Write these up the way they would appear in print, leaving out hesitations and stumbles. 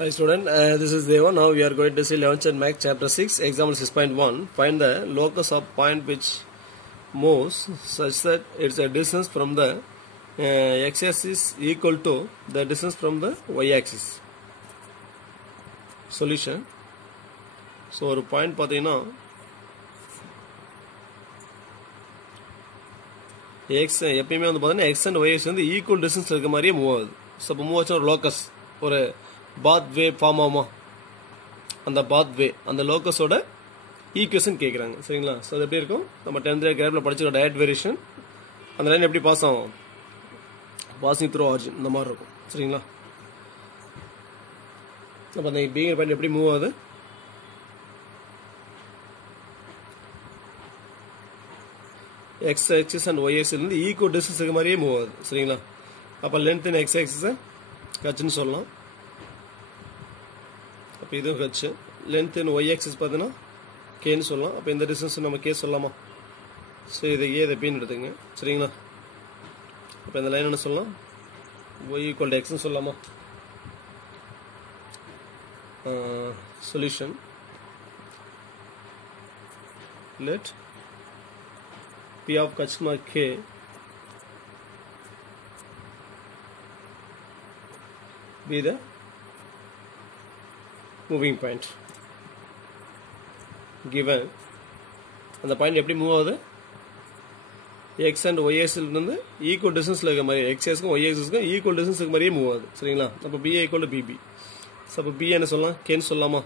Hi student, this is Deva. Now we are going to see 11th and Math chapter 6, example 6.1. Find the locus of point which moves such that its a distance from the x-axis equal to the distance from the y-axis. Solution. So ஒரு point பார்த்தீங்கன்னா x எப்பயுமே வந்து பார்த்தீங்கன்னா x and y வந்து equal distance இருக்க மாதிரியே move ஆகுது. So இப்போ மூவ் ஆச்சுன்னா ஒரு லோக்கஸ் ஒரு பாத் வே ஃபார்ம் ஆகுமா, அந்த பாத் வே அந்த லோக்கஸோட ஈக்குவேஷன் கேட்குறாங்க. சரிங்களா? ஸோ அது எப்படி இருக்கும், நம்ம 10th கிராஃபில் படிச்சுக்க டயட் வேரியேஷன் அந்த லைன் எப்படி பாஸ் ஆகும், பாசிங் த்ரூ ஆரிஜின் இந்த மாதிரி இருக்கும். சரிங்களா? அப்போ அந்த பீங்கிற பாயிண்ட் எப்படி மூவ் ஆகுது, X axis and Y axis இருந்து ஈக்குவல் டிஸ்டன்ஸ் இருக்க மாதிரியே மூவ் ஆகுது. சரிங்களா? அப்போ லென்த் இன் எக்ஸ் ஆக்சிஸை ஹச்சுன்னு சொல்லலாம். அப்போ இதுவும் ஹச்சு. லென்த் இன் ஒய் ஆக்சிஸ் பார்த்தீங்கன்னா கேன்னு சொல்லலாம். அப்போ இந்த டிஸ்டன்ஸ் நம்ம கே சொல்லலாமா? ஸோ இதை ஏ இதை பின்னு எடுத்துங்க. சரிங்களா? அப்போ இந்த லைன் என்ன சொல்லலாம், ஒய் ஈக்குவல் டு எக்ஸ்ன்னு சொல்லலாமா? Solution. Let P of customer K be the moving point. Given அந்த பாயிண்ட் எப்படி மூவ் ஆகுது, எக்ஸ் அண்ட் ஒய் ஆக்சிஸ் இருந்து ஈக்குவல் டிஸ்டன்ஸ்ல இருக்க மாதிரி எக்ஸ் ஆக்சிஸ்க்கும் ஒய் ஆக்சிஸ்க்கும் ஈக்குவல் டிஸ்டன்ஸ் இருக்க மாதிரியே மூவ் ஆகுது. சரிங்களா? அப்போ P equal to P P. So அப்போ பி என்ன சொல்லலாம், கேன்னு சொல்லலாமா?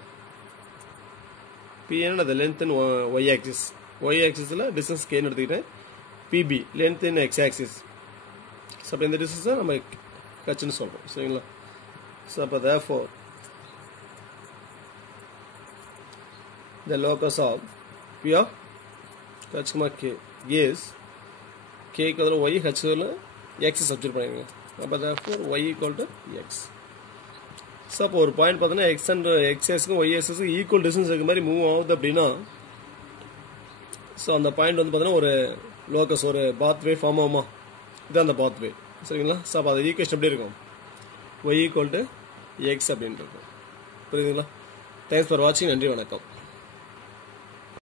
பி என்ன length in Y axis, Y ஆக்சிஸில் டிஸ்டன்ஸ் கேன்னு எடுத்துக்கிட்டேன், P P length in X axis. So அப்போ இந்த டிஸ்டன்ஸை நம்ம ஹச்சுன்னு சொல்கிறோம். சரிங்களா? ஸோ அப்போ therefore the locus of P of h, K is K க்கு பதிலாக y, h க்கு x சப்ஸ்டிட்யூட் பண்ணிடுங்க. அப்போ therefore y equal to x. So அப்போ ஒரு பாயிண்ட் பார்த்தீங்கன்னா எக்ஸ் அண்ட் எக்ஸ் ஆக்சிஸ்க்கும் ஒய் ஆக்சிஸ்க்கும் ஈக்குவல் டிஸ்டன்ஸ் இருக்க மாதிரி மூவ் ஆகுது அப்படின்னா, ஸோ அந்த பாயிண்ட் வந்து பார்த்தீங்கன்னா ஒரு லோக்கஸ் ஒரு பாத் வே ஃபார்ம் ஆகுமா, இது அந்த பாத் வே. சரிங்களா? ஸோ அப்போ அது ஈக்குவேஷன் எப்படி இருக்கும், y ஈக்குவல் டு எக்ஸ் அப்படின்ட்டு இருக்கும். புரியுதுங்களா? தேங்க்ஸ் ஃபார் வாட்சிங். நன்றி, வணக்கம்.